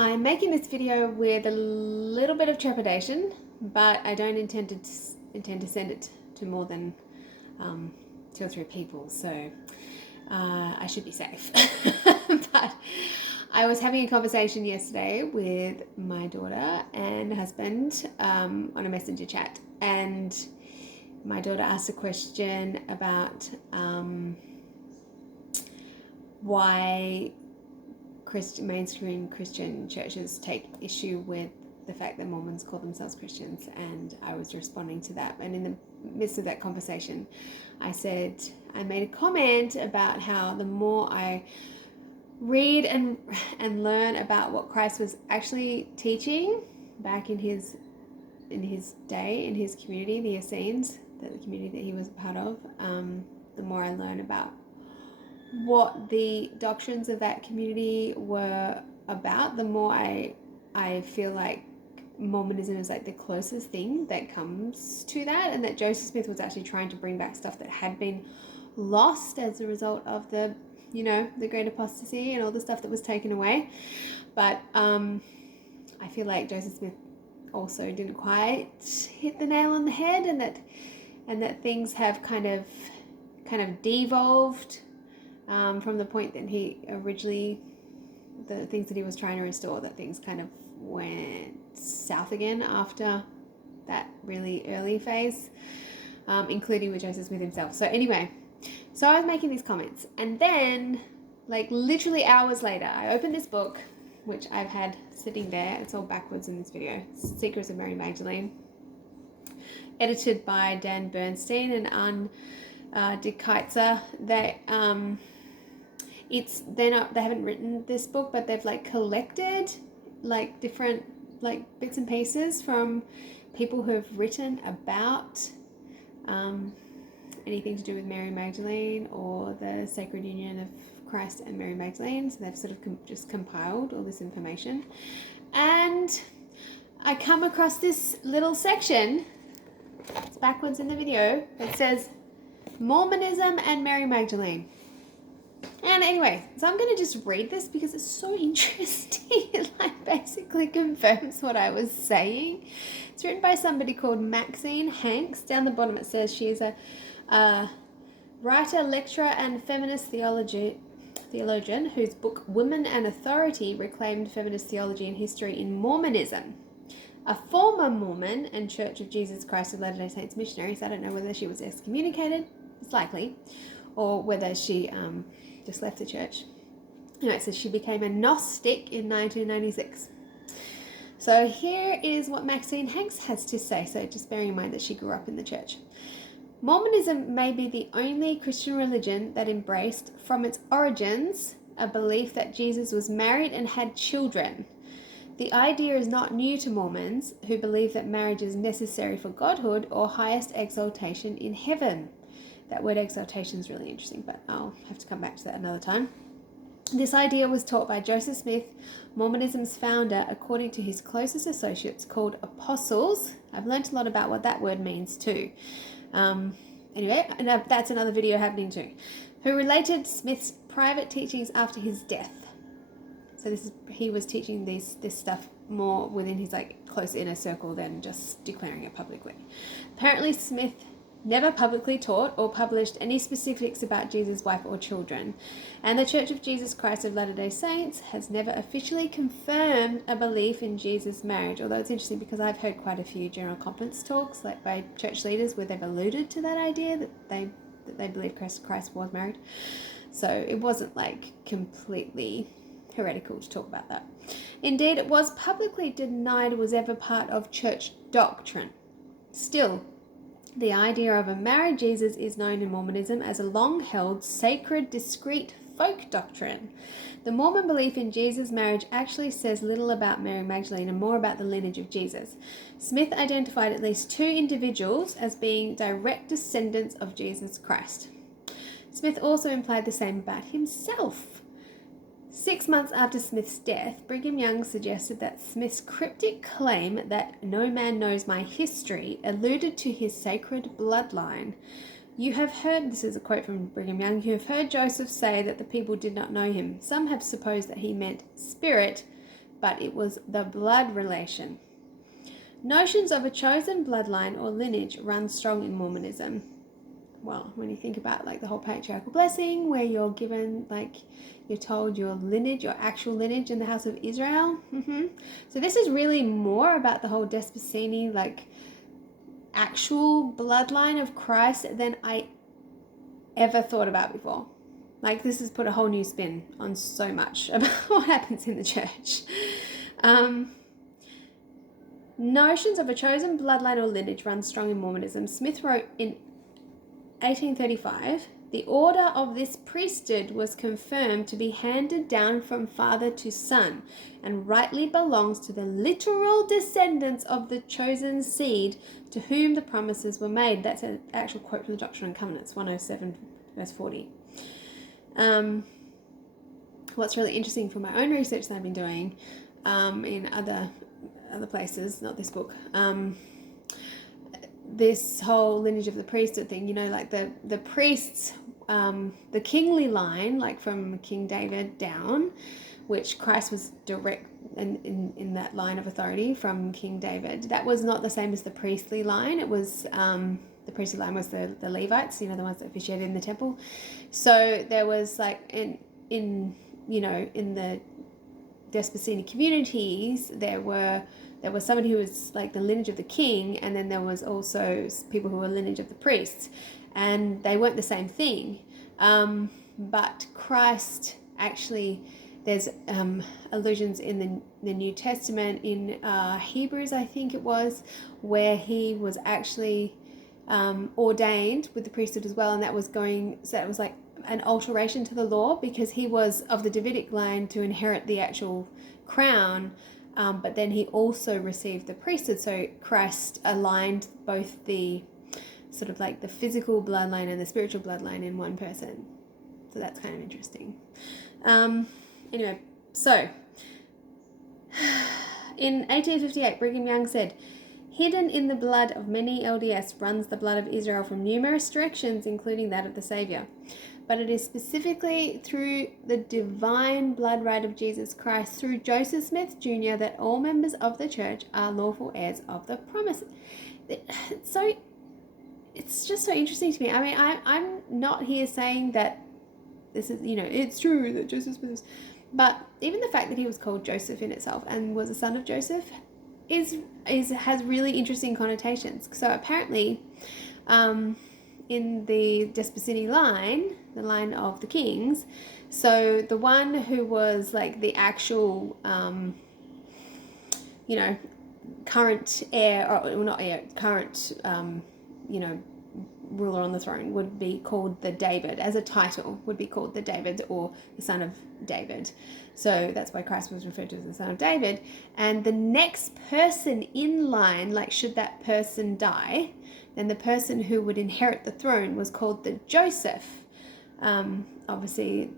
I'm making this video with a little bit of trepidation, but I don't intend to send it to more than 2 or 3 people, so I should be safe. But I was having a conversation yesterday with my daughter and husband on a messenger chat, and my daughter asked a question about why mainstream Christian churches take issue with the fact that Mormons call themselves Christians, and I was responding to that. And in the midst of that conversation, I made a comment about how the more I read and learn about what Christ was actually teaching back in his day, in his community, the Essenes, the community that he was a part of, the more I learn about what the doctrines of that community were about, the more I feel like Mormonism is like the closest thing that comes to that, and that Joseph Smith was actually trying to bring back stuff that had been lost as a result of the great apostasy and all the stuff that was taken away. But I feel like Joseph Smith also didn't quite hit the nail on the head, and that things have kind of devolved from the point that he originally, the things that he was trying to restore, that things kind of went south again after that really early phase, including with Joseph Smith himself. So anyway, so I was making these comments, and then like literally hours later, I opened this book, which I've had sitting there. It's all backwards in this video. Secrets of Mary Magdalene, edited by Dan Bernstein and Ann de Keitzer. They haven't written this book, but they've like collected like different like bits and pieces from people who have written about anything to do with Mary Magdalene or the sacred union of Christ and Mary Magdalene. So they've sort of just compiled all this information, and I come across this little section, it's backwards in the video, that says Mormonism and Mary Magdalene. And anyway, so I'm going to just read this because it's so interesting. It like basically confirms what I was saying. It's written by somebody called Maxine Hanks. Down the bottom it says she is a writer, lecturer, and feminist theologian whose book Women and Authority reclaimed feminist theology and history in Mormonism. A former Mormon and Church of Jesus Christ of Latter-day Saints missionary, so I don't know whether she was excommunicated, it's likely, or whether she just left the church. Anyway, it says she became a Gnostic in 1996. So here is what Maxine Hanks has to say, so just bearing in mind that she grew up in the church. Mormonism may be the only Christian religion that embraced, from its origins, a belief that Jesus was married and had children. The idea is not new to Mormons, who believe that marriage is necessary for godhood or highest exaltation in heaven. That word exaltation is really interesting, but I'll have to come back to that another time. This idea was taught by Joseph Smith, Mormonism's founder, according to his closest associates called apostles. I've learned a lot about what that word means too. Anyway, and that's another video happening too. Who related Smith's private teachings after his death. So he was teaching this stuff more within his like close inner circle than just declaring it publicly. Apparently Smith never publicly taught or published any specifics about Jesus' wife or children, and the Church of Jesus Christ of Latter-day Saints has never officially confirmed a belief in Jesus' marriage, although it's interesting because I've heard quite a few general conference talks like by church leaders where they've alluded to that idea that they believe Christ was married. So it wasn't like completely heretical to talk about that. Indeed, it was publicly denied it was ever part of church doctrine. Still, the idea of a married Jesus is known in Mormonism as a long-held, sacred, discreet folk doctrine. The Mormon belief in Jesus' marriage actually says little about Mary Magdalene and more about the lineage of Jesus. Smith identified at least 2 individuals as being direct descendants of Jesus Christ. Smith also implied the same about himself. 6 months after Smith's death, Brigham Young suggested that Smith's cryptic claim that no man knows my history alluded to his sacred bloodline. You have heard, this is a quote from Brigham Young, you have heard Joseph say that the people did not know him. Some have supposed that he meant spirit, but it was the blood relation. Notions of a chosen bloodline or lineage run strong in Mormonism. Well, when you think about like the whole patriarchal blessing, where you're given, like, you're told your lineage, your actual lineage in the house of Israel. So this is really more about the whole Desposyni, like actual bloodline of Christ than I ever thought about before. Like, this has put a whole new spin on so much about what happens in the church. Notions of a chosen bloodline or lineage run strong in Mormonism. Smith wrote in 1835, the order of this priesthood was confirmed to be handed down from father to son and rightly belongs to the literal descendants of the chosen seed to whom the promises were made. That's an actual quote from the Doctrine and Covenants, 107 verse 40. What's really interesting for my own research that I've been doing in other places, not this book, this whole lineage of the priesthood thing, you know, like the priests, the kingly line, like from King David down, which Christ was direct in that line of authority from King David, that was not the same as the priestly line. It was the priestly line was the Levites, you know, the ones that officiated in the temple. So there was like in the Desposyni communities, there was somebody who was like the lineage of the king, and then there was also people who were lineage of the priests, and they weren't the same thing. But Christ actually, there's allusions in the New Testament in Hebrews, I think it was, where he was actually ordained with the priesthood as well, and that was like an alteration to the law, because he was of the Davidic line to inherit the actual crown. But then he also received the priesthood. So Christ aligned both the sort of like the physical bloodline and the spiritual bloodline in one person. So that's kind of interesting. Anyway, so in 1858, Brigham Young said, hidden in the blood of many LDS runs the blood of Israel from numerous directions, including that of the Savior. But it is specifically through the divine blood right of Jesus Christ, through Joseph Smith Jr., that all members of the church are lawful heirs of the promise. So it's just so interesting to me. I mean, I'm not here saying that this is, it's true that Joseph Smith is, but even the fact that he was called Joseph in itself and was a son of Joseph has really interesting connotations. So apparently, in the Desposyni line, the line of the kings, so the one who was like the actual, current heir, or not heir, current, ruler on the throne would be called the David, as a title, would be called the David or the son of David. So that's why Christ was referred to as the son of David. And the next person in line, like should that person die, then the person who would inherit the throne was called the Joseph. Obviously,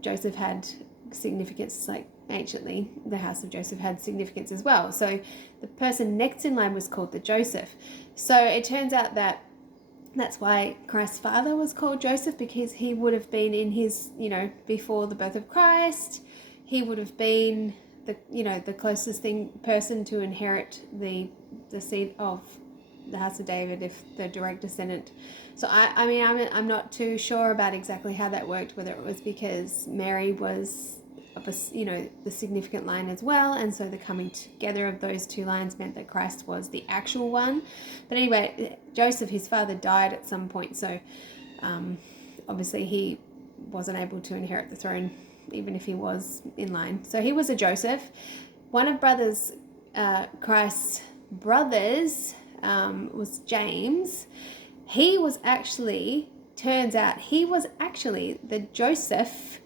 Joseph had significance, like anciently, the house of Joseph had significance as well. So the person next in line was called the Joseph. So it turns out that that's why Christ's father was called Joseph, because he would have been in his, before the birth of Christ, he would have been the closest person to inherit the seed of the house of David, if the direct descendant. So I'm not too sure about exactly how that worked, whether it was because Mary was of the significant line as well, and so the coming together of those two lines meant that Christ was the actual one. But anyway, Joseph, his father, died at some point, so obviously he wasn't able to inherit the throne, even if he was in line. So he was a Joseph. One of Christ's brothers was James. He was actually the Joseph.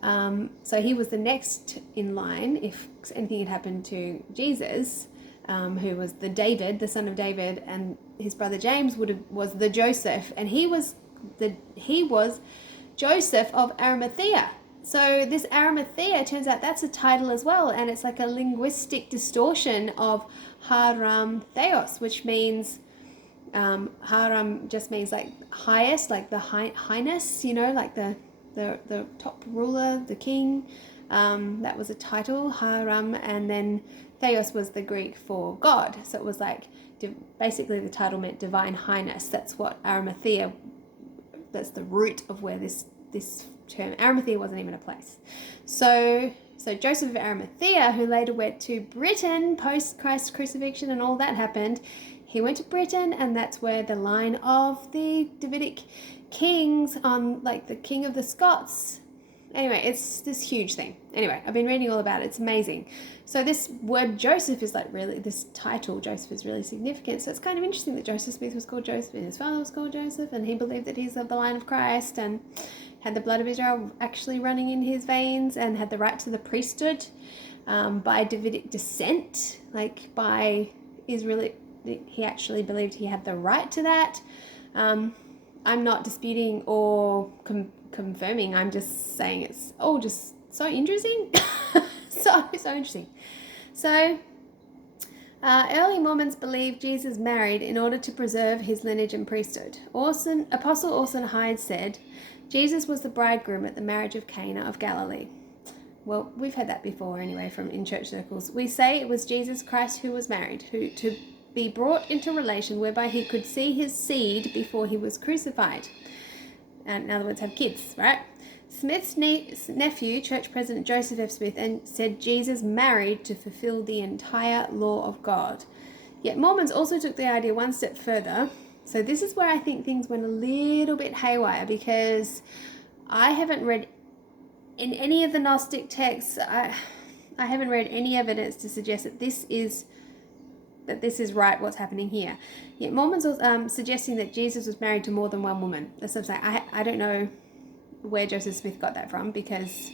So he was the next in line if anything had happened to Jesus, who was the David, the son of David, and his brother James was the Joseph, and he was Joseph of Arimathea. So this Arimathea, turns out that's a title as well, and it's like a linguistic distortion of Haram Theos, which means Haram just means like highest, like the highness, like the top ruler, the king, That was a title, Haram, and then Theos was the Greek for God. So it was like, basically the title meant divine highness. That's what Arimathea, that's the root of where this term, Arimathea wasn't even a place. So Joseph of Arimathea, who later went to Britain post Christ's crucifixion and all that happened, he went to Britain, and that's where the line of the Davidic kings on, like, the king of the Scots. Anyway, it's this huge thing. Anyway, I've been reading all about it. It's amazing. So this word Joseph is like really, this title Joseph is really significant. So it's kind of interesting that Joseph Smith was called Joseph and his father was called Joseph, and he believed that he's of the line of Christ and had the blood of Israel actually running in his veins and had the right to the priesthood by Davidic descent, like by Israeli. He actually believed he had the right to that. I'm not disputing or confirming. I'm just saying it's all just so interesting. so interesting. So early Mormons believed Jesus married in order to preserve his lineage and priesthood. Apostle Orson Hyde said, Jesus was the bridegroom at the marriage of Cana of Galilee. Well, we've heard that before anyway in church circles. We say it was Jesus Christ who was married, who to be brought into relation whereby he could see his seed before he was crucified. And in other words, have kids, right? Smith's nephew, church president Joseph F. Smith, said Jesus married to fulfill the entire law of God. Yet Mormons also took the idea one step further. So this is where I think things went a little bit haywire, because I haven't read in any of the Gnostic texts, I haven't read any evidence to suggest that this is right, what's happening here. Yet Mormons are suggesting that Jesus was married to more than one woman. That's what I'm saying. I don't know where Joseph Smith got that from, because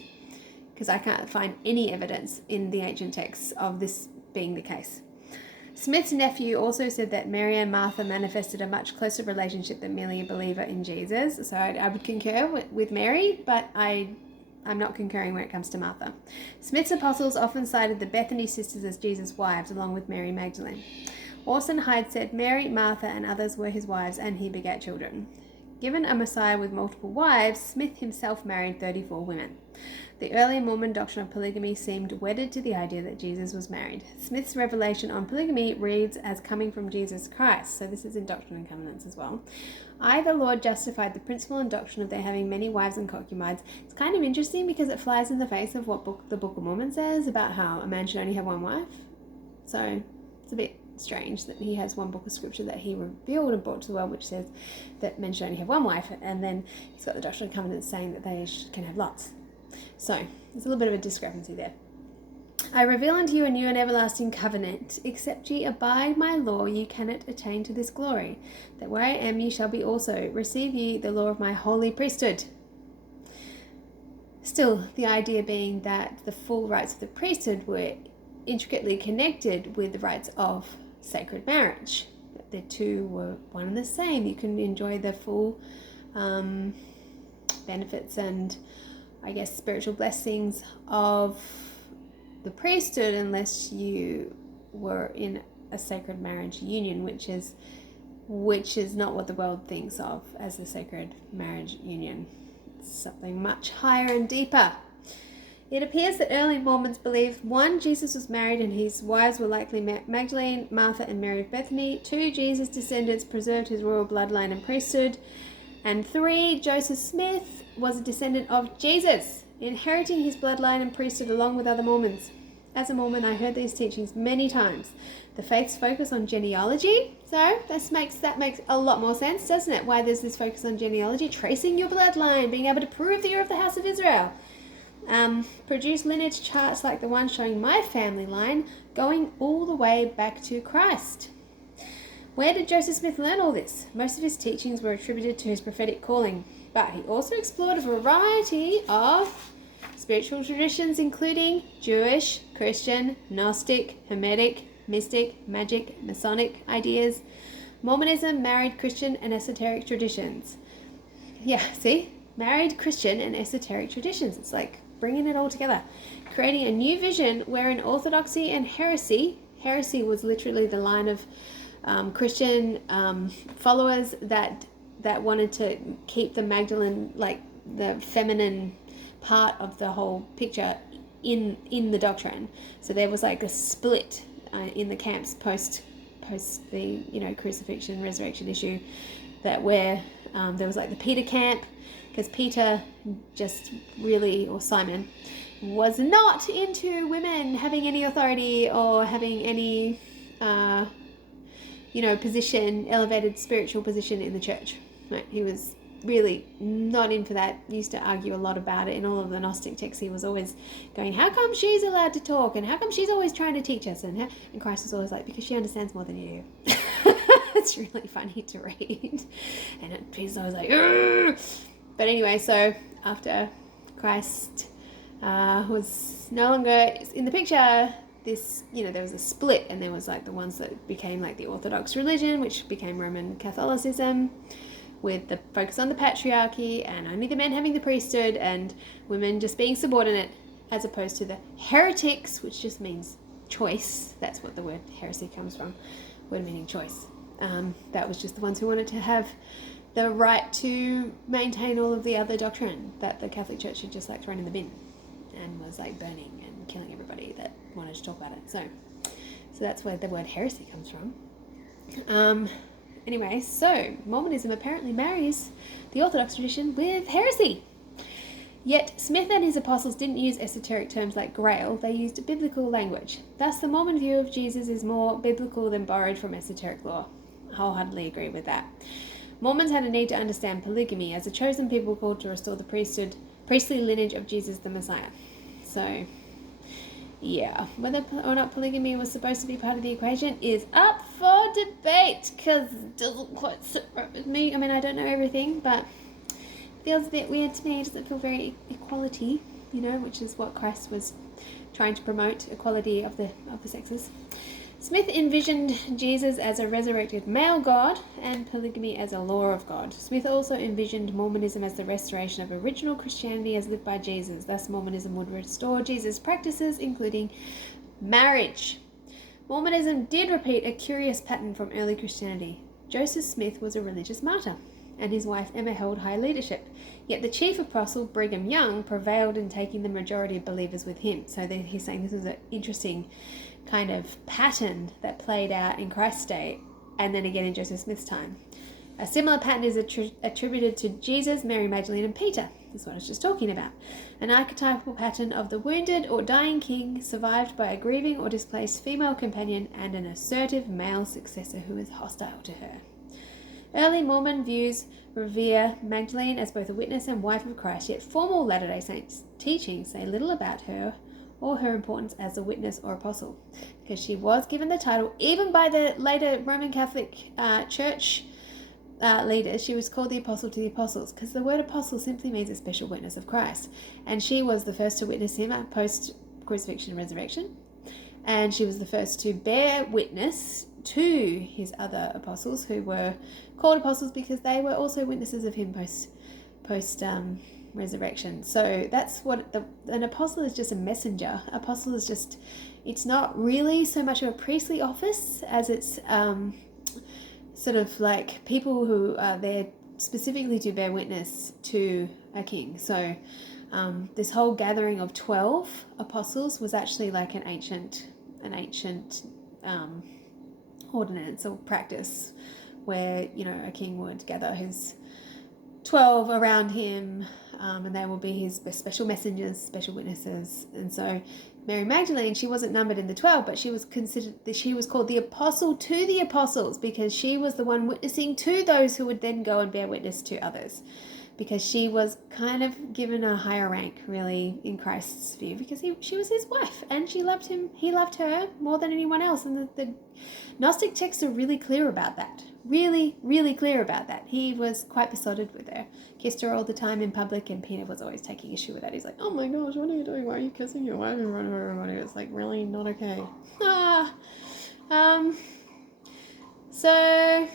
I can't find any evidence in the ancient texts of this being the case. Smith's nephew also said that Mary and Martha manifested a much closer relationship than merely a believer in Jesus. So I would concur with Mary, but I'm not concurring when it comes to Martha. Smith's apostles often cited the Bethany sisters as Jesus' wives, along with Mary Magdalene. Orson Hyde said Mary, Martha, and others were his wives, and he begat children. Given a Messiah with multiple wives, Smith himself married 34 women. The early Mormon doctrine of polygamy seemed wedded to the idea that Jesus was married. Smith's revelation on polygamy reads as coming from Jesus Christ, so this is in Doctrine and Covenants as well. I, the Lord, justified the principle and doctrine of their having many wives and concubines. It's kind of interesting because it flies in the face of what the Book of Mormon says about how a man should only have one wife. So it's a bit strange that he has one book of scripture that he revealed and brought to the world which says that men should only have one wife, and then he's got the Doctrine and Covenants saying that they can have lots. So there's a little bit of a discrepancy there. I reveal unto you a new and everlasting covenant. Except ye abide my law, ye cannot attain to this glory. That where I am, ye shall be also. Receive ye the law of my holy priesthood. Still, the idea being that the full rights of the priesthood were intricately connected with the rights of sacred marriage. That the two were one and the same. You can enjoy the full benefits and, I guess, spiritual blessings of the priesthood unless you were in a sacred marriage union, which is not what the world thinks of as a sacred marriage union. It's something much higher and deeper. It appears that early Mormons believed 1. Jesus was married and his wives were likely Magdalene, Martha, and Mary of Bethany. 2. Jesus' descendants preserved his royal bloodline and priesthood. And 3. Joseph Smith was a descendant of Jesus, inheriting his bloodline and priesthood along with other Mormons. As a Mormon, I heard these teachings many times. The faith's focus on genealogy, so that makes a lot more sense, doesn't it? Why there's this focus on genealogy, tracing your bloodline, being able to prove that you're of the house of Israel. Produce lineage charts like the one showing my family line, going all the way back to Christ. Where did Joseph Smith learn all this? Most of his teachings were attributed to his prophetic calling, but he also explored a variety of spiritual traditions, including Jewish, Christian, Gnostic, Hermetic, Mystic, Magic, Masonic ideas, Mormonism, married Christian, and esoteric traditions. Yeah, see? Married Christian and esoteric traditions. It's like bringing it all together. Creating a new vision wherein orthodoxy and heresy was literally the line of Christian followers that wanted to keep the Magdalene, like the feminine part of the whole picture, in the doctrine. So there was like a split in the camps post the crucifixion resurrection issue, that where there was like the Peter camp, because Peter just really, or Simon, was not into women having any authority or having any position, elevated spiritual position in the church. Right? He was really not in for that. He used to argue a lot about it in all of the Gnostic texts. He was always going, how come she's allowed to talk, and how come she's always trying to teach us, and Christ was always like, because she understands more than you do. It's really funny to read. And Jesus always like, ugh! But anyway, so after Christ was no longer in the picture, there was a split, and there was like the ones that became like the Orthodox religion, which became Roman Catholicism, with the focus on the patriarchy and only the men having the priesthood and women just being subordinate, as opposed to the heretics, which just means choice. That's what the word heresy comes from, word meaning choice. That was just the ones who wanted to have the right to maintain all of the other doctrine that the Catholic Church had just like thrown in the bin and was like burning and killing everybody that wanted to talk about it. So that's where the word heresy comes from. Anyway, so Mormonism apparently marries the Orthodox tradition with heresy. Yet Smith and his apostles didn't use esoteric terms like grail, they used biblical language. Thus the Mormon view of Jesus is more biblical than borrowed from esoteric law. I wholeheartedly agree with that. Mormons had a need to understand polygamy as a chosen people called to restore the priestly lineage of Jesus the Messiah. So, yeah, whether or not polygamy was supposed to be part of the equation is up for debate, because it doesn't quite sit right with me. I mean, I don't know everything, but it feels a bit weird to me. It doesn't feel very equality, which is what Christ was trying to promote, equality of the sexes. Smith envisioned Jesus as a resurrected male God and polygamy as a law of God. Smith also envisioned Mormonism as the restoration of original Christianity as lived by Jesus. Thus, Mormonism would restore Jesus' practices, including marriage. Mormonism did repeat a curious pattern from early Christianity. Joseph Smith was a religious martyr, and his wife Emma held high leadership. Yet the chief apostle, Brigham Young, prevailed in taking the majority of believers with him. So he's saying this is an interesting kind of pattern that played out in Christ's day, and then again in Joseph Smith's time. A similar pattern is attributed to Jesus, Mary Magdalene, and Peter. That's what I was just talking about. An archetypal pattern of the wounded or dying king survived by a grieving or displaced female companion and an assertive male successor who is hostile to her. Early Mormon views revere Magdalene as both a witness and wife of Christ, yet formal Latter-day Saints teachings say little about her or her importance as a witness or apostle, because she was given the title, even by the later Roman Catholic Church leaders, she was called the apostle to the apostles, because the word apostle simply means a special witness of Christ, and she was the first to witness him post crucifixion and resurrection, and she was the first to bear witness to his other apostles, who were called apostles because they were also witnesses of him post resurrection. So that's what an apostle is, just a messenger. Apostle is just, it's not really so much of a priestly office as it's sort of like people who are there specifically to bear witness to a king. So this whole gathering of 12 apostles was actually like an ancient ordinance or practice where, a king would gather his 12 around him, and they will be his special messengers, special witnesses. And so Mary Magdalene, she wasn't numbered in the 12, but she was called the apostle to the apostles, because she was the one witnessing to those who would then go and bear witness to others, because she was kind of given a higher rank, really, in Christ's view, because she was his wife, and she loved him. He loved her more than anyone else, and the Gnostic texts are really clear about that. Really, really clear about that. He was quite besotted with her, kissed her all the time in public, and Peter was always taking issue with that. He's like, oh my gosh, what are you doing? Why are you kissing your wife in front of everybody? It's like, really not okay. So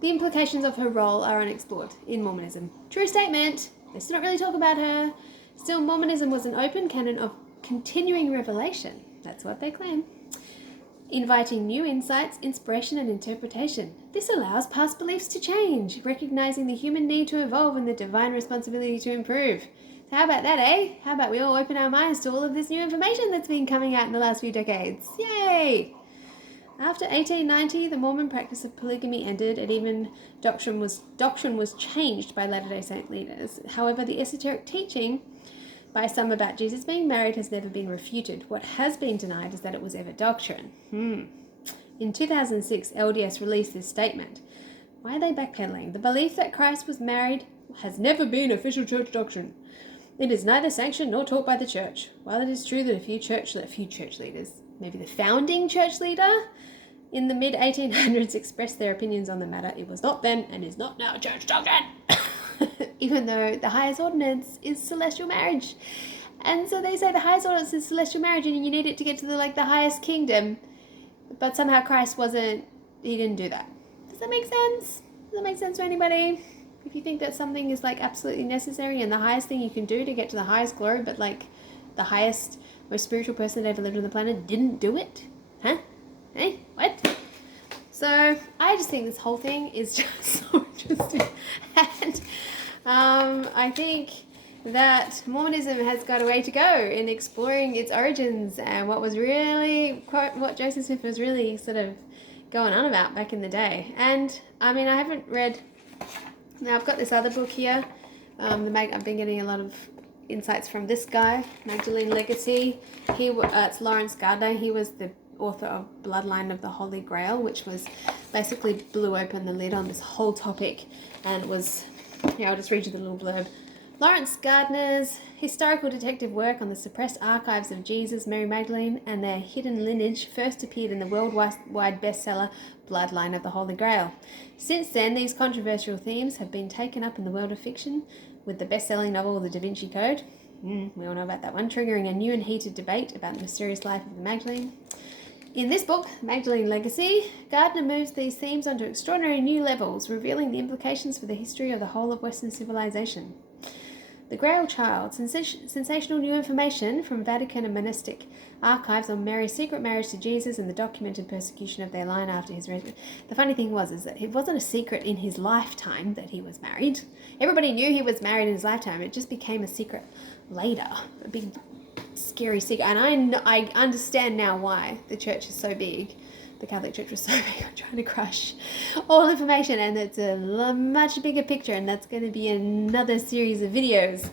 the implications of her role are unexplored in Mormonism. True statement. They still don't really talk about her. Still, Mormonism was an open canon of continuing revelation. That's what they claim. Inviting new insights, inspiration, and interpretation. This allows past beliefs to change, recognizing the human need to evolve and the divine responsibility to improve. How about that, eh? How about we all open our minds to all of this new information that's been coming out in the last few decades? Yay! After 1890, the Mormon practice of polygamy ended, and even doctrine was changed by Latter-day Saint leaders. However, the esoteric teaching by some about Jesus being married has never been refuted. What has been denied is that it was ever doctrine. In 2006, LDS released this statement. Why are they backpedaling? The belief that Christ was married has never been official church doctrine. It is neither sanctioned nor taught by the church. While it is true that a few church leaders, maybe the founding church leader in the mid-1800s, expressed their opinions on the matter, it was not then and is not now church doctrine. Even though the highest ordinance is celestial marriage. And so they say the highest ordinance is celestial marriage and you need it to get to the highest kingdom. But somehow Christ he didn't do that. Does that make sense? Does that make sense to anybody? If you think that something is absolutely necessary and the highest thing you can do to get to the highest glory, but the highest, most spiritual person that ever lived on the planet didn't do it? Huh? Hey, what? So I just think this whole thing is just so interesting. And I think that Mormonism has got a way to go in exploring its origins and what Joseph Smith was really sort of going on about back in the day. And I mean, I haven't read. Now I've got this other book here. I've been getting a lot of insights from this guy, Magdalene Legacy. It's Lawrence Gardner. He was the author of Bloodline of the Holy Grail, which was basically blew open the lid on this whole topic, and it was. I'll just read you the little blurb. Lawrence Gardner's historical detective work on the suppressed archives of Jesus, Mary Magdalene, and their hidden lineage first appeared in the worldwide bestseller Bloodline of the Holy Grail. Since then, these controversial themes have been taken up in the world of fiction with the best-selling novel The Da Vinci Code. We all know about that one, triggering a new and heated debate about the mysterious life of the Magdalene. In this book, Magdalene Legacy, Gardner moves these themes onto extraordinary new levels, revealing the implications for the history of the whole of Western civilization. The Grail Child, sensational new information from Vatican and monastic archives on Mary's secret marriage to Jesus and the documented persecution of their line after his resurrection. The funny thing is that it wasn't a secret in his lifetime that he was married. Everybody knew he was married in his lifetime. It just became a secret later, a big scary secret. And I understand now why the church is so big. The Catholic Church was so big on trying to crush all information, and it's a much bigger picture, and that's going to be another series of videos.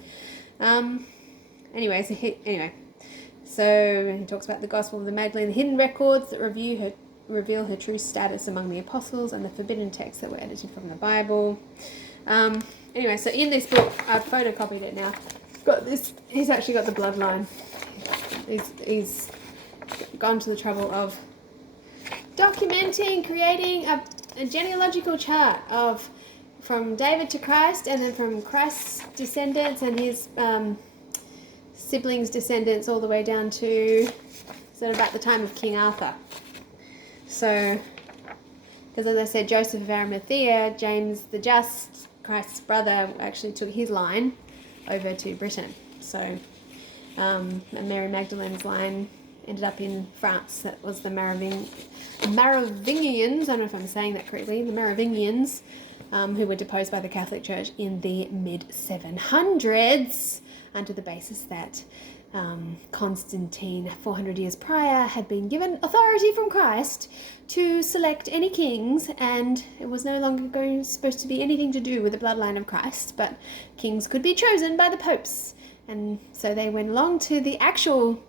So he talks about the Gospel of the Magdalene, the hidden records that reveal her true status among the apostles, and the forbidden texts that were edited from the Bible. So in this book, I've photocopied it now. Got this. He's actually got the bloodline. He's gone to the trouble of documenting, creating a genealogical chart from David to Christ, and then from Christ's descendants and his siblings' descendants all the way down to sort of about the time of King Arthur. So, because as I said, Joseph of Arimathea, James the Just, Christ's brother, actually took his line over to Britain. So, and Mary Magdalene's line ended up in France. That was the Merovingians, I don't know if I'm saying that correctly, the Merovingians, who were deposed by the Catholic Church in the mid-700s under the basis that Constantine, 400 years prior, had been given authority from Christ to select any kings, and it was no longer supposed to be anything to do with the bloodline of Christ, but kings could be chosen by the popes. And so they went along to the actual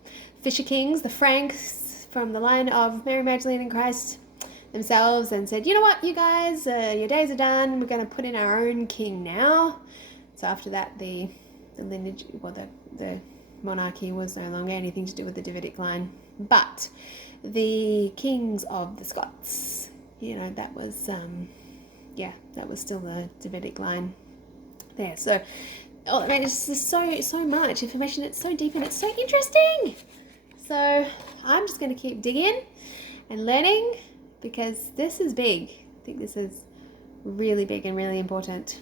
Fisher kings, the Franks, from the line of Mary Magdalene and Christ themselves, and said, you know what, you guys, your days are done, we're going to put in our own king now. So after that, the lineage, the monarchy was no longer anything to do with the Davidic line, but the kings of the Scots, that was still the Davidic line there. So it's just so much information. It's so deep and it's so interesting. So I'm just going to keep digging and learning, because this is big. I think this is really big and really important.